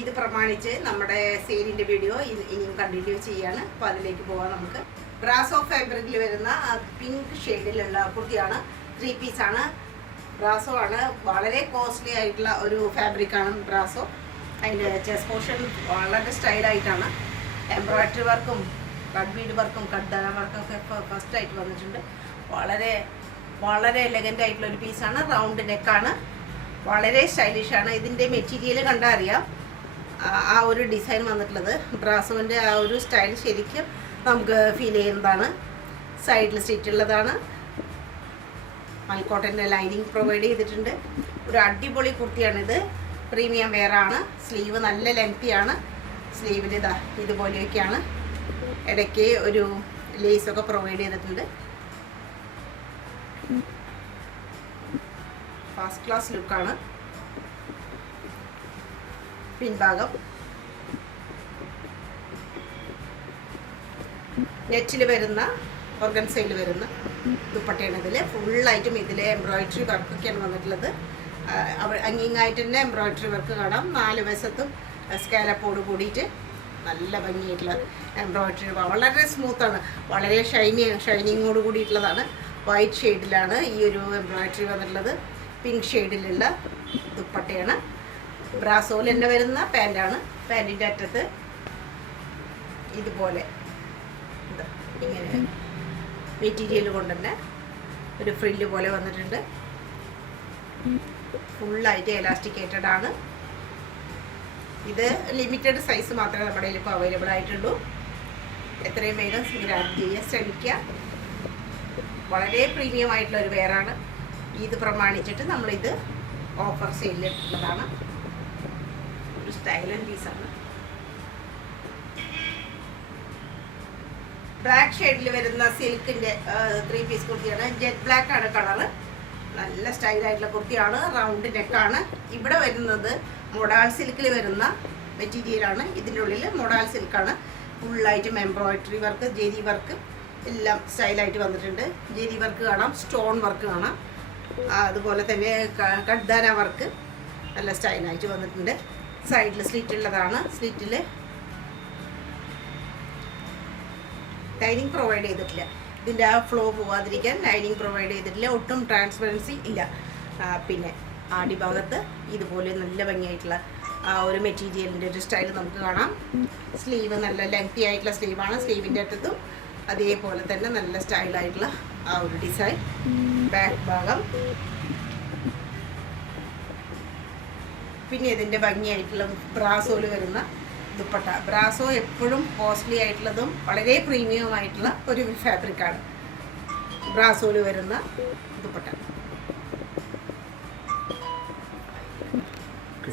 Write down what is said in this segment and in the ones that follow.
ഇത് പ്രമാണിച്ച് നമ്മുടെ സെയിലിൻ്റെ വീഡിയോ ഇനിയും കണ്ടിന്യൂ ചെയ്യാണ്. അപ്പോൾ അതിലേക്ക് പോകാം നമുക്ക്. ബ്രാസോ ഫാബ്രിക്കിൽ വരുന്ന പിങ്ക് ഷെയ്ഡിലുള്ള കുർത്തിയാണ്. 3 പീസാണ്. ബ്രാസോ ആണ്. വളരെ കോസ്റ്റ്ലി ആയിട്ടുള്ള ഒരു ഫാബ്രിക്കാണ് ബ്രാസോ. അതിൻ്റെ ചെസ്റ്റ് പോർഷൻ വളരെ സ്റ്റൈലായിട്ടാണ്. എംബ്രോയ്ഡറി വർക്കും കട്ട് ബീഡ് വർക്കും കട്ട് ദാന വർക്കും ഒക്കെ ഫസ്റ്റായിട്ട് വന്നിട്ടുണ്ട്. വളരെ വളരെ എലഗൻ്റ് ആയിട്ടുള്ള ഒരു പീസാണ്. റൗണ്ട് നെക്കാണ്. വളരെ സ്റ്റൈലിഷാണ്. ഇതിൻ്റെ മെറ്റീരിയൽ കണ്ടാൽ അറിയാം ആ ഒരു ഡിസൈൻ വന്നിട്ടുള്ളത്. ബ്രാസോൻ്റെ ആ ഒരു സ്റ്റൈൽ ശരിക്കും നമുക്ക് ഫീൽ ചെയ്യുന്നതാണ്. സൈഡിൽ സ്റ്റിച്ചുള്ളതാണ്. മൽക്കോട്ടൻ്റെ ലൈനിങ് പ്രൊവൈഡ് ചെയ്തിട്ടുണ്ട്. ഒരു അടിപൊളി കുർത്തിയാണിത്. പ്രീമിയം വെയറാണ്. സ്ലീവ് നല്ല ലെങ്തിയാണ്. സ്ലീവിൽ ഇതാ ഇതുപോലെയൊക്കെയാണ്. ഇടയ്ക്ക് ഒരു ലേസൊക്കെ പ്രൊവൈഡ് ചെയ്തിട്ടുണ്ട്. ഫസ്റ്റ് ക്ലാസ് ലുക്കാണ്. പിൻഭാഗം നെറ്റിൽ വരുന്ന ഓർഗൻസയിൽ വരുന്ന ദുപ്പട്ടയാണ്. ഇതിൽ ഫുള്ളായിട്ടും ഇതിലെ എംബ്രോയ്ഡറി വർക്കൊക്കെയാണ് വന്നിട്ടുള്ളത്. അങ്ങിങ്ങായിട്ട് തന്നെ എംബ്രോയ്ഡറി വർക്ക് കാണാം. 4 വശത്തും സ്കാലപ്പോട് കൂടിയിട്ട് നല്ല ഭംഗിയായിട്ടുള്ള എംബ്രോയ്ഡറി. വളരെ സ്മൂത്താണ്. വളരെ ഷൈനിങ്ങോട് കൂടിയിട്ടുള്ളതാണ്. വൈറ്റ് ഷെയ്ഡിലാണ് ഈ ഒരു എംബ്രോയ്ഡറി വന്നിട്ടുള്ളത്. പിങ്ക് ഷെയ്ഡിലുള്ള ദുപ്പട്ടയാണ്. ബ്രാസോയിൽ തന്നെ വരുന്ന പാൻറ്റാണ്. പാൻറ്റിൻ്റെ അറ്റത്ത് ഇതുപോലെ ഇങ്ങനെ മെറ്റീരിയൽ കൊണ്ട് തന്നെ ഒരു ഫ്രില്ല് പോലെ വന്നിട്ടുണ്ട്. ഫുള്ളായിട്ട് എലാസ്റ്റിക്കേറ്റഡ് ആണ്. ഇത് ലിമിറ്റഡ് സൈസ് മാത്രമേ നമ്മുടെ കയ്യിൽ ഇപ്പോൾ അവൈലബിൾ ആയിട്ടുള്ളൂ. എത്രയും വേഗം ഗ്രാബ് ചെയ്യാൻ ശ്രമിക്കുക. വളരെ പ്രീമിയം ആയിട്ടുള്ള ഒരു വെയറാണ്. ഇത് പ്രമാണിച്ചിട്ട് നമ്മളിത് ഓഫർ സെയിലിട്ടുള്ളതാണ്. ഒരു സ്റ്റൈലൻ പീസാണ്. ബ്ലാക്ക് ഷെയ്ഡിൽ വരുന്ന സിൽക്കിൻ്റെ 3 പീസ് കുർത്തിയാണ്. ജെറ്റ് ബ്ലാക്ക് ആണ് കളറ്. നല്ല സ്റ്റൈലായിട്ടുള്ള കുർത്തിയാണ്. റൗണ്ട് നെക്കാണ്. ഇവിടെ വരുന്നത് മൊഡാൾ സിൽക്കിൽ വരുന്ന മെറ്റീരിയലാണ്. ഇതിൻ്റെ ഉള്ളിൽ മൊഡാൾ സിൽക്കാണ്. ഫുള്ളായിട്ടും എംബ്രോയ്ഡറി വർക്ക്, ജെരി വർക്ക് എല്ലാം സ്റ്റൈലായിട്ട് വന്നിട്ടുണ്ട്. ജെരി വർക്ക് കാണാം, സ്റ്റോൺ വർക്ക് കാണാം. അതുപോലെ തന്നെ കട്ദാന വർക്ക് നല്ല സ്റ്റൈലായിട്ട് വന്നിട്ടുണ്ട്. സൈഡിൽ സ്ലിറ്റ് ഉള്ളതാണ്. സ്ലിറ്റിൽ ലൈനിങ് പ്രൊവൈഡ് ചെയ്തിട്ടില്ല. ഇതിൻ്റെ ആ ഫ്ലോ പോവാതിരിക്കാൻ ലൈനിങ് പ്രൊവൈഡ് ചെയ്തിട്ടില്ല. ഒട്ടും ട്രാൻസ്പെറൻസി ഇല്ല. പിന്നെ അടിഭാഗത്ത് ഇതുപോലെ നല്ല ഭംഗിയായിട്ടുള്ള ആ ഒരു മെറ്റീരിയലിൻ്റെ ഒരു സ്റ്റൈൽ നമുക്ക് കാണാം. സ്ലീവ് നല്ല ലെങ്തി ആയിട്ടുള്ള സ്ലീവാണ്. സ്ലീവിൻ്റെ അറ്റത്തും അതേപോലെ തന്നെ നല്ല സ്റ്റൈലായിട്ടുള്ള ആ ഒരു ഡിസൈൻ. ബാക്ക് ഭാഗം പിന്നെ ഇതിൻ്റെ ഭംഗിയായിട്ടുള്ള ബ്രാസോയിൽ വരുന്ന ദുപ്പട്ട. ബ്രാസോ എപ്പോഴും കോസ്റ്റ്ലി ആയിട്ടുള്ളതും വളരെ പ്രീമിയം ആയിട്ടുള്ള ഒരു ഫാബ്രിക്കാണ്. ബ്രാസോയിൽ വരുന്ന ദുപ്പട്ട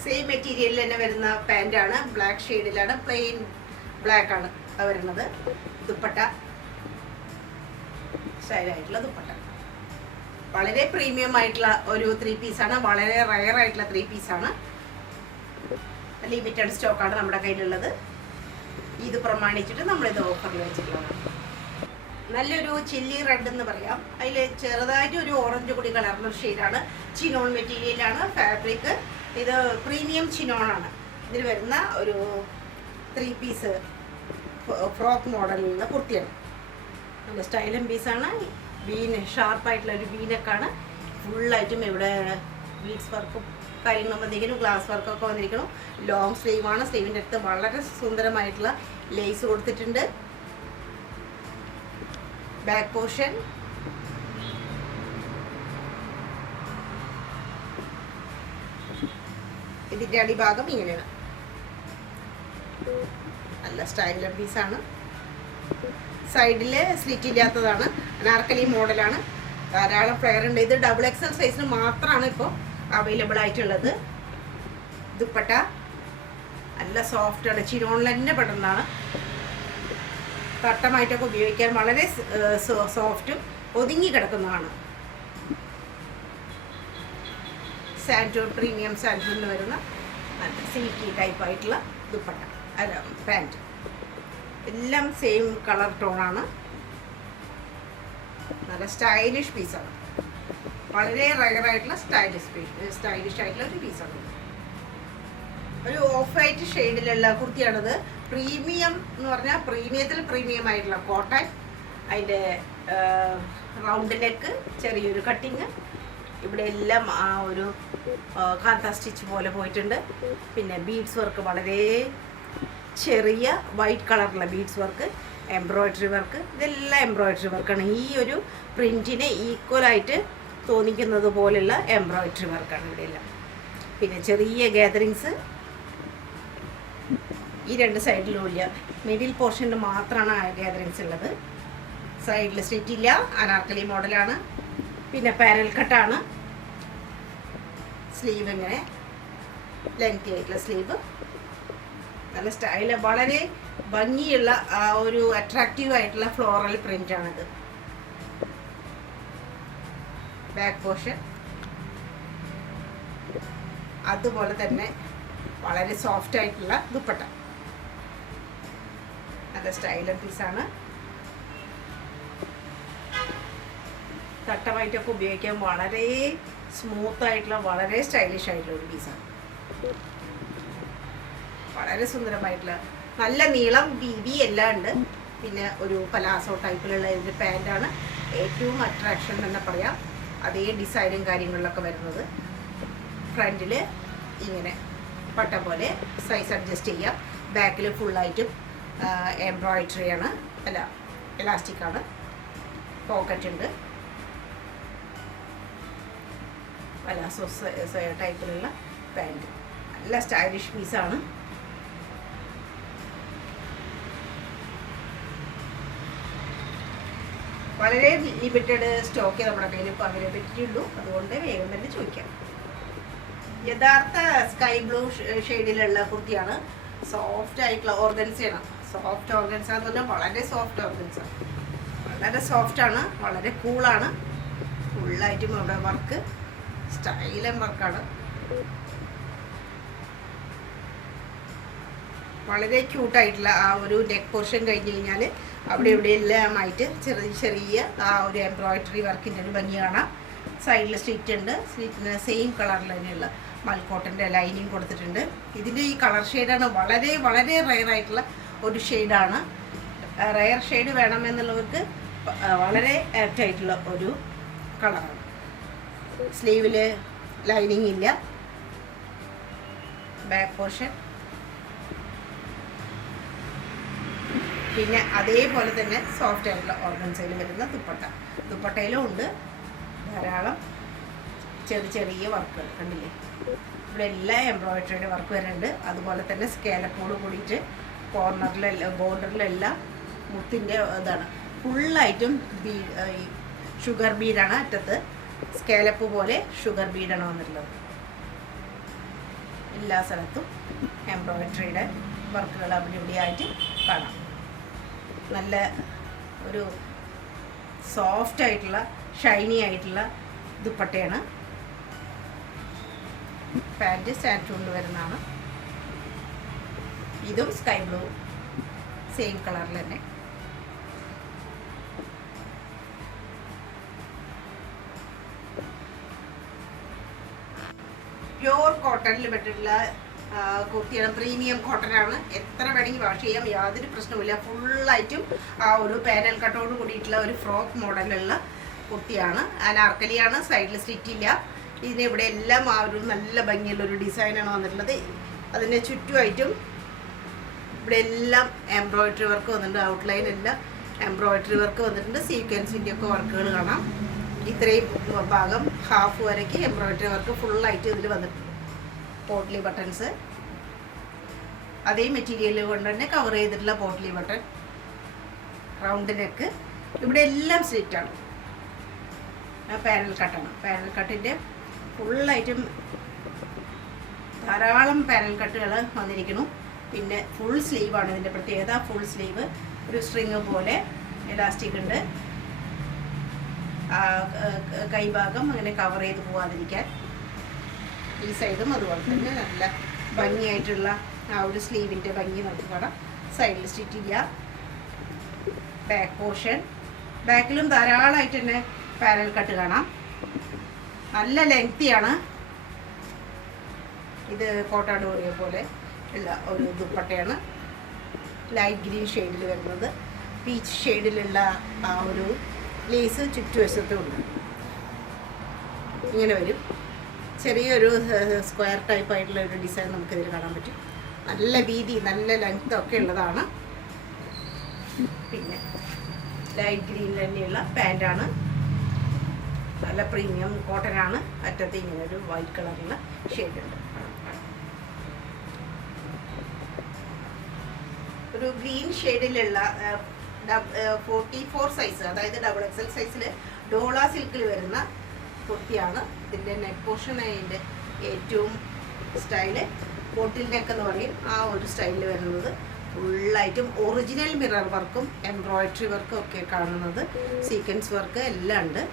സെയിം മെറ്റീരിയലിൽ തന്നെ വരുന്ന പാൻറ്റാണ്. ബ്ലാക്ക് ഷെയ്ഡിലാണ്. പ്ലെയിൻ ബ്ലാക്ക് ആണ് വരുന്നത്. ദുപ്പട്ട സ്റ്റൈലായിട്ടുള്ള ദുപ്പട്ട. വളരെ പ്രീമിയം ആയിട്ടുള്ള ഒരു 3 പീസാണ്. വളരെ റയർ ആയിട്ടുള്ള 3 പീസാണ്. ലിമിറ്റഡ് സ്റ്റോക്കാണ് നമ്മുടെ കയ്യിലുള്ളത്. ഇത് പ്രമാണിച്ചിട്ട് നമ്മളിത് ഓഫറിൽ വെച്ചിട്ടുള്ളതാണ്. നല്ലൊരു ചില്ലി റെഡ് എന്ന് പറയാം. അതിൽ ചെറുതായിട്ട് ഒരു ഓറഞ്ച് കൂടി കലർന്ന ഷെയ്ഡാണ്. ചിനോൺ മെറ്റീരിയലാണ് ഫാബ്രിക്. ഇത് പ്രീമിയം ചിനോണാണ്. ഇതിൽ വരുന്ന ഒരു 3 പീസ് ഫ്രോക്ക് മോഡലിലുള്ള കുർത്തിയാണ്. നല്ല സ്റ്റൈലൻ പീസാണ്. ഷാർപ്പായിട്ടുള്ള ഒരു വീനക്കാണ്. ഫുള്ളായിട്ടും ഇവിടെ ബീഡ്സ് വർക്കും കാര്യങ്ങളും വന്നിരിക്കുന്നു. ഗ്ലാസ് വർക്കൊക്കെ വന്നിരിക്കുന്നു. ലോങ് സ്ലീവാണ്. സ്ലീവിൻ്റെ അടുത്ത് വളരെ സുന്ദരമായിട്ടുള്ള ലേസ് കൊടുത്തിട്ടുണ്ട്. ബാക്ക് പോർഷൻ ഇതിൻ്റെ അടിഭാഗം ഇങ്ങനെയാണ്. നല്ല സ്റ്റൈലൻ പീസാണ്. സൈഡിൽ സ്ലിറ്റ് ഇല്ലാത്തതാണ്. അനാർക്കലി മോഡലാണ്. ധാരാളം ഫ്ലെയർ ഉണ്ട്. ഇത് XXL സൈസിന് മാത്രമാണ് ഇപ്പോൾ അവൈലബിൾ ആയിട്ടുള്ളത്. ദുപ്പട്ട നല്ല സോഫ്റ്റാണ്. ചിനോണിൽ തന്നെ പെടുന്നതാണ്. തട്ടമായിട്ടൊക്കെ ഉപയോഗിക്കാൻ വളരെ സോഫ്റ്റും ഒതുങ്ങി കിടക്കുന്നതാണ്. സാൻറ്റൂർ പ്രീമിയം സാൻറ്റൂറിൽ വരുന്ന നല്ല സിൽക്കി ടൈപ്പായിട്ടുള്ള ദുപ്പട്ട അല്ല പാൻറ്റ്. എല്ലാം സെയിം കളർ ടോണാണ്. നല്ല സ്റ്റൈലിഷ് പീസാണ്. വളരെ റയറായിട്ടുള്ള സ്റ്റൈലിഷ് ആയിട്ടുള്ള ഒരു പീസാണ്. ഒരു ഓഫ് വൈറ്റ് ഷെയ്ഡിലുള്ള കുർത്തിയാണിത്. പ്രീമിയം എന്ന് പറഞ്ഞാൽ പ്രീമിയത്തിൽ പ്രീമിയം ആയിട്ടുള്ള കോട്ടൺ. അതിൻ്റെ റൗണ്ട് നെക്ക്, ചെറിയൊരു കട്ടിങ്, ഇവിടെ എല്ലാം ആ ഒരു കാന്ത സ്റ്റിച്ച് പോലെ പോയിട്ടുണ്ട്. പിന്നെ ബീഡ്സ് വർക്ക്, വളരെ ചെറിയ വൈറ്റ് കളറുള്ള ബീഡ്സ് വർക്ക്, എംബ്രോയ്ഡറി വർക്ക്, ഇതെല്ലാം എംബ്രോയ്ഡറി വർക്കാണ്. ഈ ഒരു പ്രിൻറ്റിനെ ഈക്വലായിട്ട് തോന്നിക്കുന്നത് പോലെയുള്ള എംബ്രോയ്ഡറി വർക്കാണ് ഇവിടെ എല്ലാം. പിന്നെ ചെറിയ ഗാദറിങ്സ് ഈ രണ്ട് സൈഡിലും ഇല്ല, മിഡിൽ പോർഷനിൽ മാത്രമാണ് ആ ഗാദറിങ്സ് ഉള്ളത്. സൈഡിൽ സ്റ്റിച്ച് ഇല്ല, അനാർക്കലി മോഡലാണ്. പിന്നെ പാരൽ കട്ടാണ്. സ്ലീവ് ഇങ്ങനെ ലെങ്തി ആയിട്ടുള്ള സ്ലീവ്, നല്ല സ്റ്റൈല്, വളരെ ഭംഗിയുള്ള ഒരു അട്രാക്റ്റീവ് ആയിട്ടുള്ള ഫ്ലോറൽ പ്രിന്റ് ആണിത്. ബാക്ക് പോർഷൻ അതുപോലെ തന്നെ വളരെ സോഫ്റ്റ് ആയിട്ടുള്ള ദുപ്പട്ട, നല്ല സ്റ്റൈലർ പീസാണ്. തട്ടമായിട്ടൊക്കെ ഉപയോഗിക്കാൻ വളരെ സ്മൂത്ത് ആയിട്ടുള്ള, വളരെ സ്റ്റൈലിഷ് ആയിട്ടുള്ള ഒരു പീസാണ്. വളരെ സുന്ദരമായിട്ടുള്ള, നല്ല നീളം, വീതി എല്ലാം ഉണ്ട്. പിന്നെ ഒരു പലാസോ ടൈപ്പിലുള്ള ഇതിൻ്റെ പാൻറ്റാണ് ഏറ്റവും അട്രാക്ഷൻ എന്ന് പറയാം. അതേ ഡിസൈനും കാര്യങ്ങളിലൊക്കെ വരുന്നത്. ഫ്രണ്ടിൽ ഇങ്ങനെ പട്ട പോലെ സൈസ് അഡ്ജസ്റ്റ് ചെയ്യാം. ബാക്കിൽ ഫുള്ളായിട്ടും എംബ്രോയ്ഡറി ആണ്, അല്ല എലാസ്റ്റിക് ആണ്. പോക്കറ്റ് ഉണ്ട്, പലാസോ ടൈപ്പിലുള്ള പാൻറ്റ്, നല്ല സ്റ്റൈലിഷ് പീസാണ്. വളരെ ലിമിറ്റഡ് സ്റ്റോക്കേ നമ്മുടെ കയ്യിൽ ഇപ്പോൾ അവൈലബിലിറ്റി ഉള്ളൂ. അതുകൊണ്ട് വേഗം തന്നെ ചോദിക്കാം. യഥാർത്ഥ സ്കൈ ബ്ലൂ ഷെയ്ഡിലുള്ള കുർത്തിയാണ്. സോഫ്റ്റ് ആയിട്ടുള്ള ഓർഗൻസാണ്. സോഫ്റ്റ് ഓർഗൻസ എന്ന് പറഞ്ഞാൽ വളരെ സോഫ്റ്റ് ഓർഗൻസ, വളരെ സോഫ്റ്റാണ്, വളരെ കൂളാണ്. ഫുള്ളായിട്ടും ഇവിടെ വർക്ക്, സ്റ്റൈലൻ വർക്കാണ്. വളരെ ക്യൂട്ടായിട്ടുള്ള ആ ഒരു നെക്ക് പോർഷൻ കഴിഞ്ഞ് കഴിഞ്ഞാൽ അവിടെ ഇവിടെ എല്ലാമായിട്ട് ചെറിയ ചെറിയ ആ ഒരു എംബ്രോയ്ഡറി വർക്കിൻ്റെ ഒരു ഭംഗി കാണാം. സൈഡിൽ സ്റ്റിച്ച് ഉണ്ട്. സ്റ്റിച്ചിന് സെയിം കളറിൽ തന്നെയുള്ള മൽക്കോട്ടൻ്റെ ലൈനിങ് കൊടുത്തിട്ടുണ്ട്. ഇതിൻ്റെ ഈ കളർ ഷെയ്ഡാണ് വളരെ വളരെ റെയർ ആയിട്ടുള്ള ഒരു ഷെയ്ഡാണ്. റെയർ ഷെയ്ഡ് വേണമെന്നുള്ളവർക്ക് വളരെ ആപ്റ്റ് ആയിട്ടുള്ള ഒരു കളറാണ്. സ്ലീവിൽ ലൈനിങ് ഇല്ല. ബാക്ക് പോർഷൻ പിന്നെ അതേപോലെ തന്നെ സോഫ്റ്റ് ആയിട്ടുള്ള ഓർഗൻസയിൽ വരുന്ന ദുപ്പട്ടയിലും ഉണ്ട് ധാരാളം ചെറിയ ചെറിയ വർക്കുകൾ. കണ്ടില്ലേ, ഇവിടെ എല്ലാം എംബ്രോയ്ഡറിയുടെ വർക്ക് വരുന്നുണ്ട്. അതുപോലെ തന്നെ സ്കാലപ്പോട് കൂടിയിട്ട് കോർണറിലെല്ലാം ബോർഡറിലെല്ലാം മുത്തിൻ്റെ ഇതാണ്. ഫുള്ളായിട്ടും ഷുഗർ ബീഡാണ് അറ്റത്ത്. സ്കാലപ്പ് പോലെ ഷുഗർ ബീഡാണ് വന്നിട്ടുള്ളത്. എല്ലാ സ്ഥലത്തും എംബ്രോയ്ഡറിയുടെ വർക്കുകൾ അവിടെ ഇവിടെ ആയിട്ട് കാണാം. നല്ല ഒരു സോഫ്റ്റ് ആയിട്ടുള്ള ഷൈനി ആയിട്ടുള്ള ദുപ്പട്ടയാണ്. പാൻറ്റ് സ്റ്റാൻഡ് കൊണ്ട് വരുന്നതാണ്. ഇതും സ്കൈ ബ്ലൂ സെയിം കളറിൽ തന്നെ. പ്യോർ കോട്ടണിൽ പെട്ടിട്ടുള്ള കുർത്തിയാണ്. പ്രീമിയം കോട്ടനാണ്. എത്ര വേണമെങ്കിൽ വാഷ് ചെയ്യാം, യാതൊരു പ്രശ്നവുമില്ല. ഫുള്ളായിട്ടും ആ ഒരു പാനൽ കട്ടോട് കൂടിയിട്ടുള്ള ഒരു ഫ്രോക്ക് മോഡലുള്ള കുർത്തിയാണ്. അനാർക്കലിയാണ്. സൈഡിൽ സ്റ്റിച്ച് ഇല്ല. ഇതിന് ഇവിടെ എല്ലാം ആ ഒരു നല്ല ഭംഗിയുള്ളൊരു ഡിസൈനാണ് വന്നിട്ടുള്ളത്. അതിൻ്റെ ചുറ്റുമായിട്ടും ഇവിടെ എല്ലാം എംബ്രോയ്ഡറി വർക്ക് വന്നിട്ടുണ്ട്. ഔട്ട്ലൈൻ എല്ലാം എംബ്രോയ്ഡറി വർക്ക് വന്നിട്ടുണ്ട്. സീക്വൻസിൻ്റെ ഒക്കെ വർക്കുകൾ കാണാം. ഇത്രയും ഭാഗം ഹാഫ് വരയ്ക്ക് എംബ്രോയ്ഡറി വർക്ക് ഫുള്ളായിട്ട് ഇതിൽ വന്നിട്ടുണ്ട്. പോട്ട്ലി ബട്ടൺസ് അതേ മെറ്റീരിയൽ കൊണ്ട് തന്നെ കവർ ചെയ്തിട്ടുള്ള പോട്ട്ലി ബട്ടൺ, റൗണ്ട് നെക്ക്, ഇവിടെ എല്ലാം സ്ലിറ്റാണ്. പാനൽ കട്ടാണ്. പാനൽ കട്ടിൻ്റെ ഫുള്ളായിട്ടും ധാരാളം പാനൽ കട്ടുകൾ വന്നിരിക്കുന്നു. പിന്നെ ഫുൾ സ്ലീവാണ് ഇതിൻ്റെ പ്രത്യേകത. ഫുൾ സ്ലീവ് ഒരു സ്ട്രിങ് പോലെ എലാസ്റ്റിക് ഉണ്ട്. കൈഭാഗം അങ്ങനെ കവർ ചെയ്ത് പോകാതിരിക്കാൻ. ഈ സൈഡും അതുപോലെ തന്നെ നല്ല ഭംഗിയായിട്ടുള്ള ആ ഒരു സ്ലീവിൻ്റെ ഭംഗി നമുക്ക് കാണാം. സൈഡിൽ സ്റ്റിച്ച് ഇല്ല. ബാക്ക് പോർഷൻ, ബാക്കിലും ധാരാളമായിട്ട് തന്നെ പാനൽ കട്ട് കാണാം. നല്ല ലെങ്തിയാണ്. ഇത് കോട്ടാ ഡോറിയ പോലെ ഉള്ള ഒരു ദുപ്പട്ടയാണ്. ലൈറ്റ് ഗ്രീൻ ഷെയ്ഡിൽ വരുന്നത്. പീച്ച് ഷെയ്ഡിലുള്ള ആ ഒരു ലേസ് ചുറ്റുവശത്തും ഉണ്ട്. ഇങ്ങനെ വരും. ചെറിയൊരു സ്ക്വയർ ടൈപ്പ് ആയിട്ടുള്ള ഒരു ഡിസൈൻ നമുക്കിതിൽ കാണാൻ പറ്റും. നല്ല വീതി, നല്ല ലെങ്ത് ഒക്കെ ഉള്ളതാണ്. പിന്നെ ലൈറ്റ് ഗ്രീൻ തന്നെയുള്ള പാൻറ്റാണ്. നല്ല പ്രീമിയം കോട്ടൺ ആണ്. അറ്റത്ത് ഇങ്ങനെ ഒരു വൈറ്റ് കളറുള്ള ഷെയ്ഡുണ്ട്. ഒരു ഗ്രീൻ ഷെയ്ഡിലുള്ള 44 സൈസ്, അതായത് XXL സൈസിൽ ഡോള സിൽക്കിൽ വരുന്ന കുർത്തിയാണ്. ഇതിൻ്റെ നെക്ക് പോർഷൻ അതിൻ്റെ ഏറ്റവും സ്റ്റൈല് ബോട്ടിൽ നെക്ക് എന്ന് പറയും. ആ ഒരു സ്റ്റൈലിൽ വരുന്നത് ഫുള്ളായിട്ടും ഒറിജിനൽ മിറർ വർക്കും എംബ്രോയിഡറി വർക്കും ഒക്കെ കാണുന്നത്. സീക്വൻസ് വർക്ക് എല്ലാം ഉണ്ട്.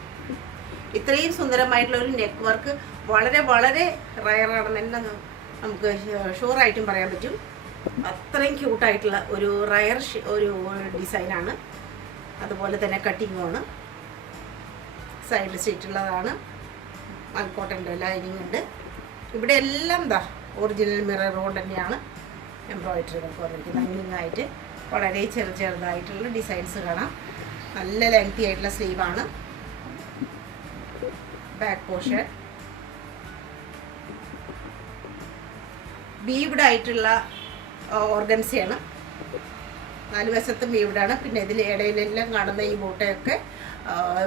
ഇത്രയും സുന്ദരമായിട്ടുള്ള ഒരു നെക്ക് വർക്ക് വളരെ വളരെ റയറാണെന്ന് തന്നെ നമുക്ക് ഷുവറായിട്ടും പറയാൻ പറ്റും. അത്രയും ക്യൂട്ടായിട്ടുള്ള ഒരു റയർ ഒരു ഡിസൈനാണ്. അതുപോലെ തന്നെ കട്ടിങ്ങുമാണ്. സൈഡിൽ സ്റ്റിച്ചുള്ളതാണ്. മൽക്കോട്ടൻ്റെ ലൈനിങ് ഉണ്ട്. ഇവിടെ എല്ലാം ഒറിജിനൽ മിറർ കൊണ്ട് തന്നെയാണ് എംബ്രോയിഡറി വർക്ക് വന്നിരിക്കുന്നത്. ഹങ്ങിങ്ങായിട്ട് വളരെ ചെറുതായിട്ടുള്ള ഡിസൈൻസ് കാണാം. നല്ല ലെങ്തി ആയിട്ടുള്ള സ്ലീവാണ്. ബാക്ക് പോർഷൻ ബീവ്ഡ് ആയിട്ടുള്ള ഓർഗൻസിയാണ്. 4 വശത്തും ബീവ്ഡാണ്. പിന്നെ ഇതിൽ ഇടയിലെല്ലാം കാണുന്ന ഈ ബൂട്ടയൊക്കെ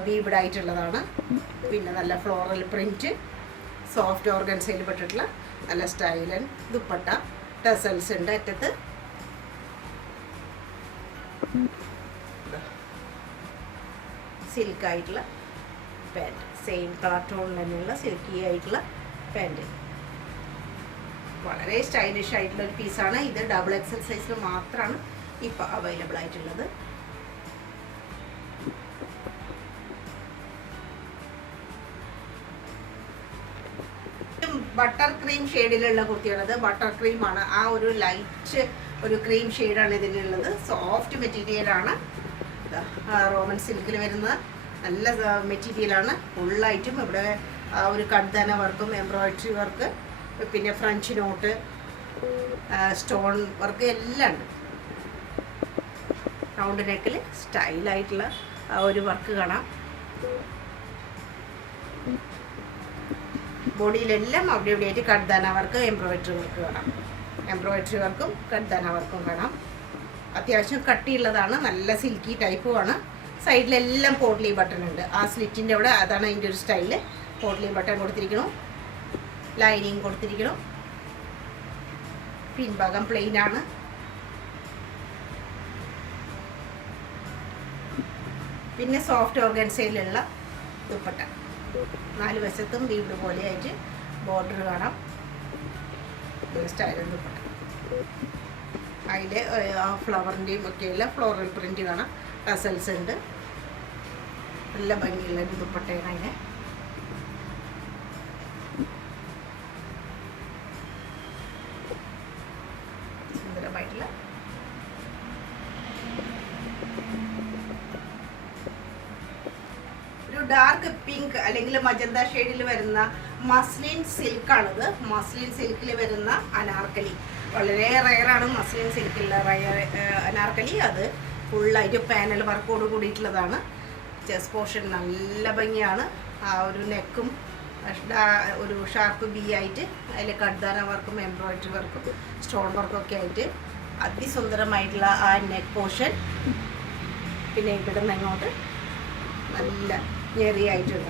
ബീവ്ഡ് ആയിട്ടുള്ളതാണ്. പിന്നെ നല്ല ഫ്ലോറൽ പ്രിൻറ്റ്, സോഫ്റ്റ് ഓർഗൻസയിൽ പെട്ടിട്ടുള്ള നല്ല സ്റ്റൈലൻ ദുപ്പട്ട. ടസൽസ് ഉണ്ട് അറ്റത്ത്. സിൽക്കായിട്ടുള്ള പാൻറ്റ്, സെയിം കളർ ടോണിൽ തന്നെയുള്ള സിൽക്കി ആയിട്ടുള്ള പാൻറ്റ്. വളരെ സ്റ്റൈലിഷ് ആയിട്ടുള്ള ഒരു പീസാണ്. ഇത് XXL സൈസിൽ മാത്രമാണ് ഇപ്പോൾ അവൈലബിൾ ആയിട്ടുള്ളത്. ബട്ടർ ക്രീം ഷെയ്ഡിലുള്ള കുർത്തിയാണത്. ബട്ടർ ക്രീമാണ്. ആ ഒരു ലൈറ്റ് ഒരു ക്രീം ഷെയ്ഡാണ് ഇതിനുള്ളത്. സോഫ്റ്റ് മെറ്റീരിയലാണ്. റോമൻ സിൽക്കിൽ വരുന്ന നല്ല മെറ്റീരിയലാണ്. ഫുള്ളായിട്ടും ഇവിടെ ഒരു കട്ദാന വർക്കും എംബ്രോയിഡറി വർക്ക്, പിന്നെ ഫ്രഞ്ച് നോട്ട്, സ്റ്റോൺ വർക്ക് എല്ലാം ഉണ്ട്. റൗണ്ട് നെക്കിൽ സ്റ്റൈലായിട്ടുള്ള ഒരു വർക്ക് കാണാം. ബോഡിയിലെല്ലാം അവിടെ ഇവിടെയായിട്ട് കട്ദാന വർക്ക്, എംബ്രോയിഡറി വർക്ക് കാണാം. എംബ്രോയിഡറി വർക്കും കട്ദാന വർക്കും കാണാം. അത്യാവശ്യം കട്ടിയുള്ളതാണ്. നല്ല സിൽക്കി ടൈപ്പുമാണ്. സൈഡിലെല്ലാം പോട്ട്ലി ബട്ടൺ ഉണ്ട്. ആ സ്ലിറ്റിൻ്റെ അവിടെ അതാണ് അതിൻ്റെ ഒരു സ്റ്റൈല്. പോട്ട്ലി ബട്ടൺ കൊടുത്തിരിക്കണം. ലൈനിങ് കൊടുത്തിരിക്കണം. പിൻഭാഗം പ്ലെയിൻ ആണ്. പിന്നെ സോഫ്റ്റ് ഓർഗൻസയിലുള്ള ദുപ്പട്ട. 4 വശത്തും വീട് പോലെയായിട്ട് ബോർഡർ കാണാം. സ്റ്റൈലും ദുപ്പട്ട. അതിൽ ആ ഫ്ലവറിൻ്റെയും ഒക്കെയുള്ള ഫ്ലോറൽ പ്രിൻറ്റ് കാണാം. ടസൽസ് ഉണ്ട്. നല്ല ഭംഗിയുള്ള ഒരു ദുപ്പട്ടയാണ് അതിന്. സുന്ദരമായിട്ടുള്ള ഒരു ഡാർക്ക് പിങ്ക് അല്ലെങ്കിൽ മജന്ത ഷെയ്ഡിൽ വരുന്ന മസ്ലിൻ സിൽക്കാണിത്. മസ്ലിൻ സിൽക്കിൽ വരുന്ന അനാർക്കലി. വളരെ റയറാണ് മസ്ലിൻ സിൽക്കിലുള്ള അനാർക്കലി. അത് ഫുള്ളായിട്ട് പാനൽ വർക്കോട് കൂടിയിട്ടുള്ളതാണ്. ചെസ്റ്റ് പോർഷൻ നല്ല ഭംഗിയാണ്. ആ ഒരു നെക്കും ഒരു ഷാർപ്പ് ബി ആയിട്ട് അതിൽ കട്ദാന വർക്കും എംബ്രോയിഡറി വർക്കും സ്റ്റോൺ വർക്കും ഒക്കെ ആയിട്ട് അതിസുന്ദരമായിട്ടുള്ള ആ നെക്ക് പോർഷൻ. പിന്നെ ഇവിടെ നിന്ന് ഇങ്ങോട്ട് നല്ല ഞെറിയായിട്ടുള്ള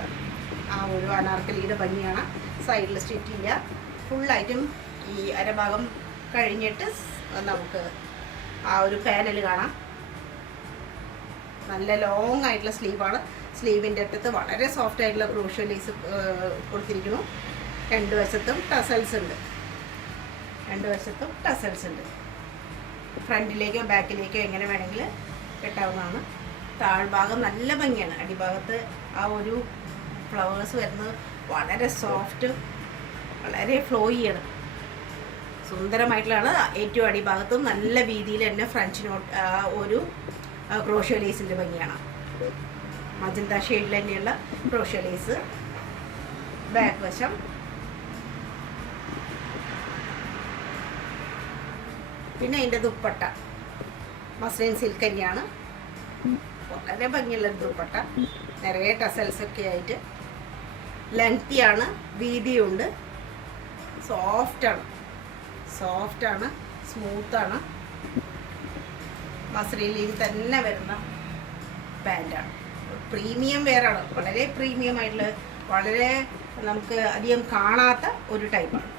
ആ ഒരു അനാർക്കലിയുടെ ഭംഗിയാണ്. സൈഡിൽ സ്റ്റിച്ച് ചെയ്യുക. ഫുള്ളായിട്ടും ഈ അരഭാഗം കഴിഞ്ഞിട്ട് നമുക്ക് ആ ഒരു പാനൽ കാണാം. നല്ല ലോങ് ആയിട്ടുള്ള സ്ലീവാണ്. സ്ലീവിൻ്റെ അറ്റത്ത് വളരെ സോഫ്റ്റ് ആയിട്ടുള്ള ക്രൂഷ്യൽ ലേസ് കൊടുത്തിരിക്കുന്നു. 2 വശത്തും ടസൽസ് ഉണ്ട്. 2 വശത്തും ടസൽസ് ഉണ്ട്. ഫ്രണ്ടിലേക്കോ ബാക്കിലേക്കോ എങ്ങനെ വേണമെങ്കിൽ കെട്ടാവുന്നതാണ്. താഴ്ഭാഗം നല്ല ഭംഗിയാണ്. അടിഭാഗത്ത് ആ ഒരു ഫ്ലവേഴ്സ് വരുന്നത് വളരെ സോഫ്റ്റ്, വളരെ ഫ്ലോയിയാണ്. സുന്ദരമായിട്ടുള്ളതാണ്. ഏറ്റവും അടിഭാഗത്തും നല്ല വീതിയിൽ തന്നെ ഫ്രഞ്ച് നോട്ട് ഒരു ക്രോഷ്യോ ലേസിൻ്റെ ഭംഗിയാണ്. മജന്ത ഷെയ്ഡിൽ തന്നെയുള്ള ക്രോഷ്യോ ലേസ്. ബാക്ക് വശം പിന്നെ അതിൻ്റെ ദുപ്പട്ട മസ്ലിൻ സിൽക്ക് തന്നെയാണ്. വളരെ ഭംഗിയുള്ള ദുപ്പട്ട, നിറയെ ടസൽസ് ഒക്കെ ആയിട്ട്, ലെങ്തിയാണ്, വീതിയുണ്ട്, സോഫ്റ്റാണ്, സ്മൂത്താണ്. മസ്ലിനിൽ തന്നെ വരുന്ന പാൻറ്റാണ്. പ്രീമിയം വെയറാണ്, വളരെ പ്രീമിയം ആയിട്ടുള്ള, വളരെ നമുക്ക് അധികം കാണാത്ത ഒരു ടൈപ്പാണ്.